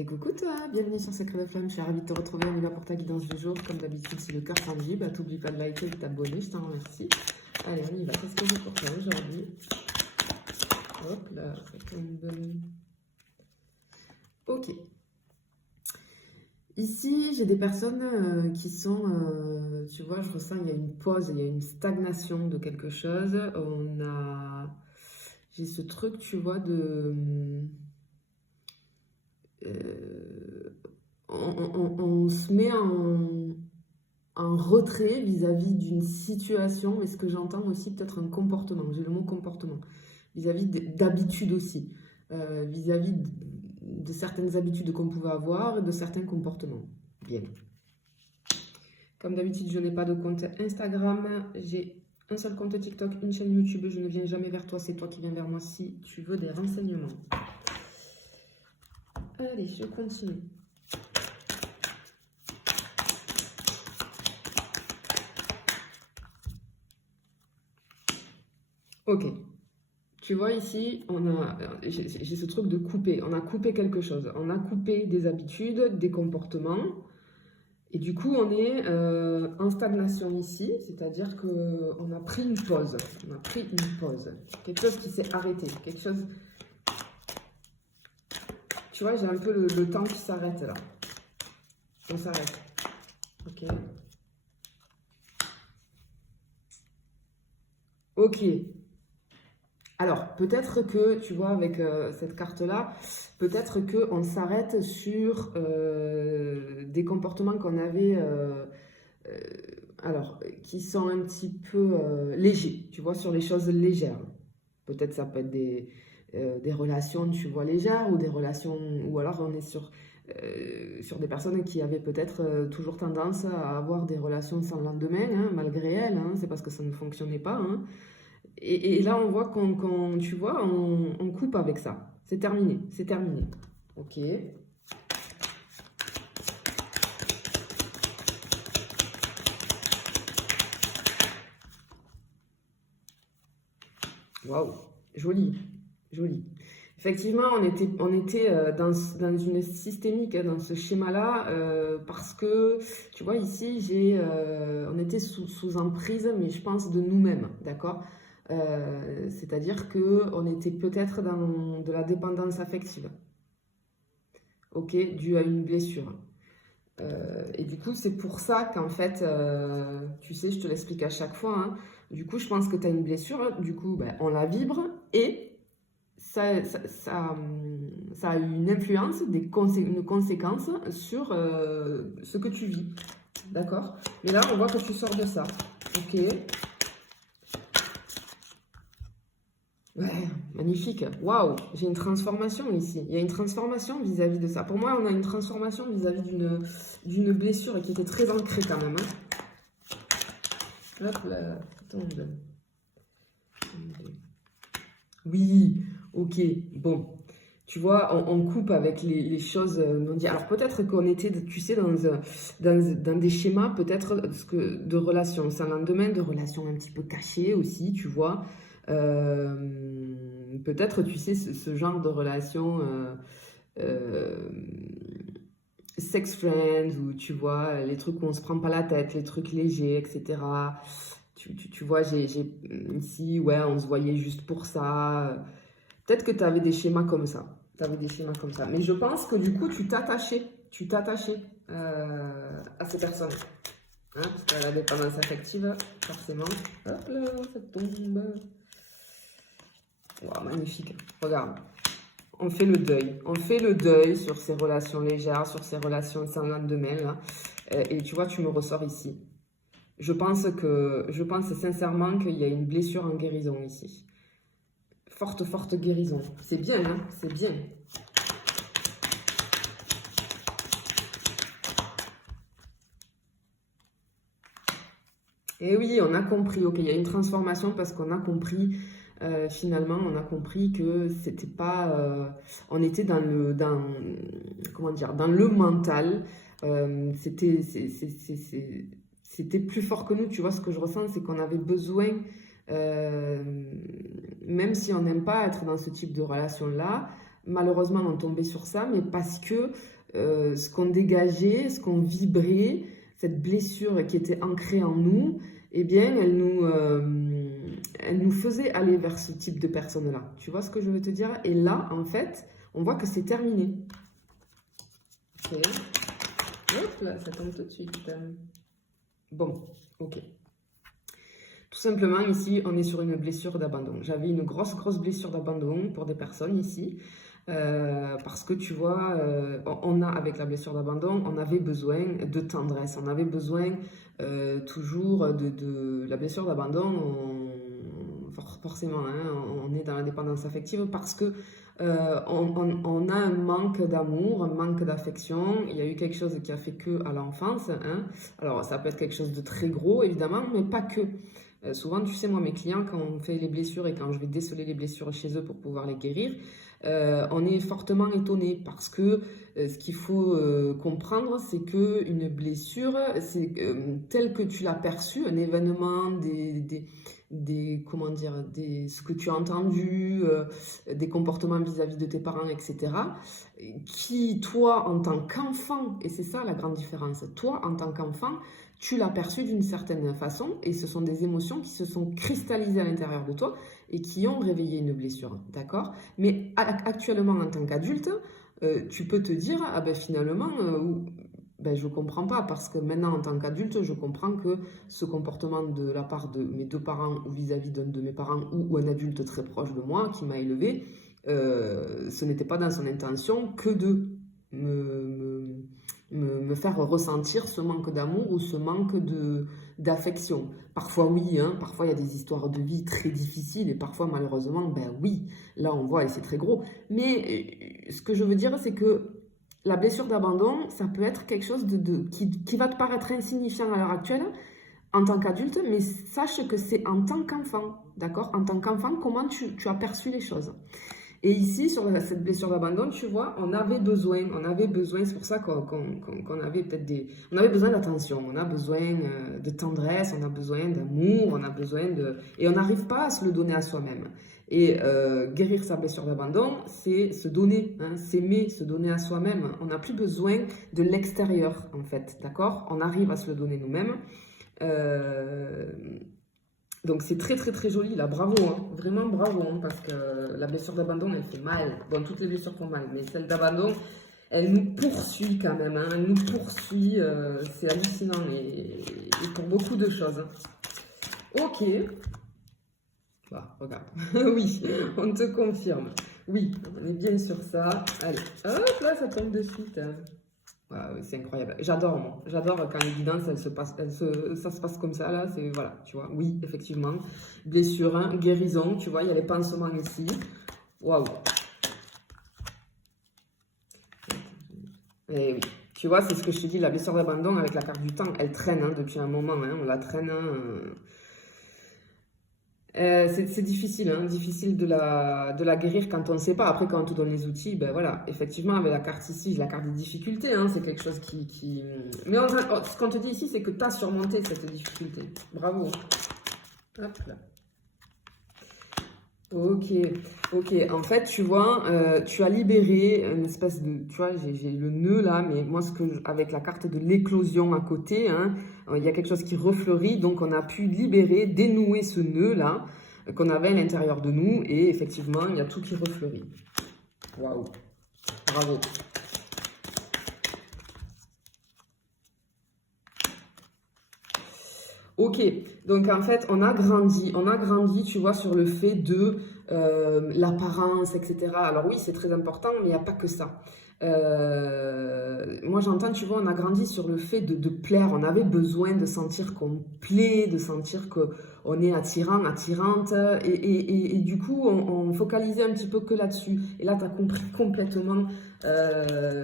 Et coucou toi, bienvenue sur Secret de Flamme, je suis ravie de te retrouver, on y va pour ta guidance du jour. Comme d'habitude, si le cœur t'en dit, t'oublies pas de liker et de t'abonner, je t'en remercie. Allez, on y va, qu'est-ce que j'ai pour toi aujourd'hui? Hop là, ça tombe. Ok. Ici, j'ai des personnes qui sont, tu vois, je ressens, il y a une pause, il y a une stagnation de quelque chose. J'ai ce truc, tu vois, euh, on se met en retrait vis-à-vis d'une situation, mais ce que j'entends aussi peut-être un comportement, j'ai le mot comportement, vis-à-vis d'habitudes aussi, vis-à-vis de certaines habitudes qu'on pouvait avoir et de certains comportements. Bien. Comme d'habitude, je n'ai pas de compte Instagram, j'ai un seul compte TikTok, une chaîne YouTube, je ne viens jamais vers toi, c'est toi qui viens vers moi si tu veux des renseignements. Allez, je continue. Ok. Tu vois ici, j'ai ce truc de couper. On a coupé quelque chose. On a coupé des habitudes, des comportements. Et du coup, on est en stagnation ici. C'est-à-dire qu'on a pris une pause. On a pris une pause. Quelque chose qui s'est arrêté. Quelque chose... Tu vois, j'ai un peu le temps qui s'arrête là. On s'arrête. Ok. Ok. Alors, peut-être que, tu vois, avec cette carte-là, peut-être qu'on s'arrête sur des comportements qu'on avait, euh, alors, qui sont un petit peu légers, tu vois, sur les choses légères. Peut-être ça peut être des relations, tu vois, légères, ou des relations, ou alors on est sur des personnes qui avaient peut-être toujours tendance à avoir des relations sans lendemain, hein, malgré elles, hein, c'est parce que ça ne fonctionnait pas, hein. Et là, on voit tu vois, on coupe avec ça. C'est terminé, c'est terminé. Ok. Waouh, joli, joli. Effectivement, on était dans une systémique, hein, dans ce schéma-là, parce que, tu vois, ici, on était sous emprise, mais je pense de nous-mêmes, d'accord? C'est-à-dire qu'on était peut-être dans de la dépendance affective, ok, due à une blessure. Et du coup, c'est pour ça qu'en fait, tu sais, je te l'explique à chaque fois, hein, du coup, je pense que tu as une blessure, hein, du coup, ben, on la vibre et ça a eu une influence, une conséquence sur ce que tu vis. D'accord? Mais là, on voit que tu sors de ça. Ok. Ouais, magnifique. Waouh, j'ai une transformation ici. Il y a une transformation vis-à-vis de ça. Pour moi, on a une transformation vis-à-vis d'une blessure qui était très ancrée quand même, hein. Hop là, tombe. Oui, ok, bon. Tu vois, on coupe avec les choses non dites. Alors peut-être qu'on était, tu sais, dans des schémas peut-être de relations sans lendemain, de relations un petit peu cachées aussi, tu vois. Peut-être, tu sais, ce genre de relations euh, sex friends, ou tu vois, les trucs où on se prend pas la tête, les trucs légers, etc. Tu vois, ici, ouais, on se voyait juste pour ça. Peut-être que tu avais des schémas comme ça. Tu avais des schémas comme ça. Mais je pense que du coup, tu t'attachais à ces personnes. Hein, parce qu'à la dépendance affective, forcément. Hop là, ça tombe. Wow, magnifique. Regarde. On fait le deuil. On fait le deuil sur ces relations légères, sur ces relations sans lendemain, là. Et tu vois, tu me ressors ici. Je pense sincèrement qu'il y a une blessure en guérison ici. Forte, forte guérison. C'est bien, hein? C'est bien. Et oui, on a compris. Ok, il y a une transformation parce qu'on a compris. Finalement, on a compris que c'était pas. On était comment dire, dans le mental. C'était plus fort que nous. Tu vois, ce que je ressens, c'est qu'on avait besoin, euh, même si on n'aime pas être dans ce type de relation-là, malheureusement on tombait sur ça, mais parce que ce qu'on dégageait, ce qu'on vibrait, cette blessure qui était ancrée en nous, eh bien, elle nous faisait aller vers ce type de personne-là. Tu vois ce que je veux te dire? Et là, en fait, on voit que c'est terminé. Ok. Hop là, ça tombe tout de suite. Bon, ok. Tout simplement, ici, on est sur une blessure d'abandon. J'avais une grosse blessure d'abandon pour des personnes ici. Parce que tu vois, on a, avec la blessure d'abandon, on avait besoin de tendresse. On avait besoin toujours de la blessure d'abandon. Forcément, hein, on est dans la dépendance affective parce que on a un manque d'amour, un manque d'affection. Il y a eu quelque chose qui a fait que à l'enfance. Hein. Alors, ça peut être quelque chose de très gros, évidemment, mais pas que. Souvent, tu sais, moi, mes clients, quand on fait les blessures et quand je vais déceler les blessures chez eux pour pouvoir les guérir, on est fortement étonné parce que ce qu'il faut comprendre, c'est qu'une blessure, c'est tel que tu l'as perçu, un événement, comment dire, ce que tu as entendu, des comportements vis-à-vis de tes parents, etc., qui, toi, en tant qu'enfant, et c'est ça la grande différence, toi, en tant qu'enfant, tu l'as perçu d'une certaine façon et ce sont des émotions qui se sont cristallisées à l'intérieur de toi et qui ont réveillé une blessure, d'accord? Mais actuellement, en tant qu'adulte, tu peux te dire, ah ben finalement, ben je ne comprends pas parce que maintenant, en tant qu'adulte, je comprends que ce comportement de la part de mes deux parents ou vis-à-vis d'un de mes parents ou un adulte très proche de moi qui m'a élevé, ce n'était pas dans son intention que de me faire ressentir ce manque d'amour ou ce manque d'affection. Parfois oui, hein, parfois il y a des histoires de vie très difficiles et parfois malheureusement, ben oui, là on voit et c'est très gros. Mais ce que je veux dire, c'est que la blessure d'abandon, ça peut être quelque chose qui va te paraître insignifiant à l'heure actuelle en tant qu'adulte, mais sache que c'est en tant qu'enfant, d'accord? En tant qu'enfant, comment tu as perçu les choses. Et ici, sur cette blessure d'abandon, tu vois, on avait besoin, c'est pour ça qu'on avait peut-être on avait besoin d'attention, on a besoin de tendresse, on a besoin d'amour, on a besoin et on n'arrive pas à se le donner à soi-même. Et guérir sa blessure d'abandon, c'est se donner, hein, s'aimer, se donner à soi-même. On n'a plus besoin de l'extérieur, en fait, d'accord? On arrive à se le donner nous-mêmes. Donc c'est très joli là, bravo, hein. Vraiment bravo, hein, parce que la blessure d'abandon elle fait mal. Bon, toutes les blessures font mal, mais celle d'abandon, elle nous poursuit quand même, hein. Elle nous poursuit, c'est hallucinant et pour beaucoup de choses. Ok, bah, regarde, oui, on te confirme, oui, on est bien sur ça. Allez, hop là, ça tombe de suite, hein. C'est incroyable. J'adore, moi. J'adore quand les guidances, ça se passe comme ça, là. C'est, voilà, tu vois. Oui, effectivement. Blessure, hein, guérison, tu vois, il y a les pansements ici. Waouh. Et oui. Tu vois, c'est ce que je te dis, la blessure d'abandon avec la carte du temps, elle traîne hein, depuis un moment. Hein, on la traîne. Hein, c'est difficile, hein, difficile de la guérir quand on ne sait pas. Après, quand on te donne les outils, ben voilà, effectivement, avec la carte ici, la carte des difficultés, hein, c'est quelque chose qui... Mais ce qu'on te dit ici, c'est que tu as surmonté cette difficulté. Bravo. Hop là. Ok. En fait, tu vois, tu as libéré une espèce de... Tu vois, j'ai le nœud là, mais moi, avec la carte de l'éclosion à côté, hein, il y a quelque chose qui refleurit, donc on a pu libérer, dénouer ce nœud là qu'on avait à l'intérieur de nous, et effectivement, il y a tout qui refleurit. Waouh, bravo. Ok, donc en fait, on a grandi, tu vois, sur le fait de l'apparence, etc. Alors oui, c'est très important, mais il n'y a pas que ça. Moi, j'entends, tu vois, on a grandi sur le fait de plaire. On avait besoin de sentir qu'on plaît, de sentir qu'on est attirant, attirante. Et du coup, on focalisait un petit peu que là-dessus. Et là, tu as compris complètement,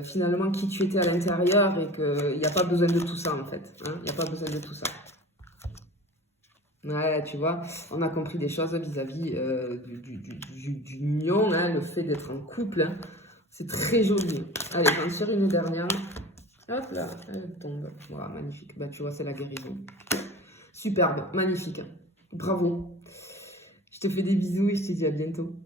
finalement, qui tu étais à l'intérieur et qu'il n'y a pas besoin de tout ça, en fait. Hein, il n'y a pas besoin de tout ça. Ouais, tu vois, on a compris des choses vis-à-vis d'une union, hein, le fait d'être en couple. Hein. C'est très joli. Allez, j'en tire une dernière. Hop là, elle tombe. Voilà, magnifique. Bah, tu vois, c'est la guérison. Superbe, magnifique. Bravo. Je te fais des bisous et je te dis à bientôt.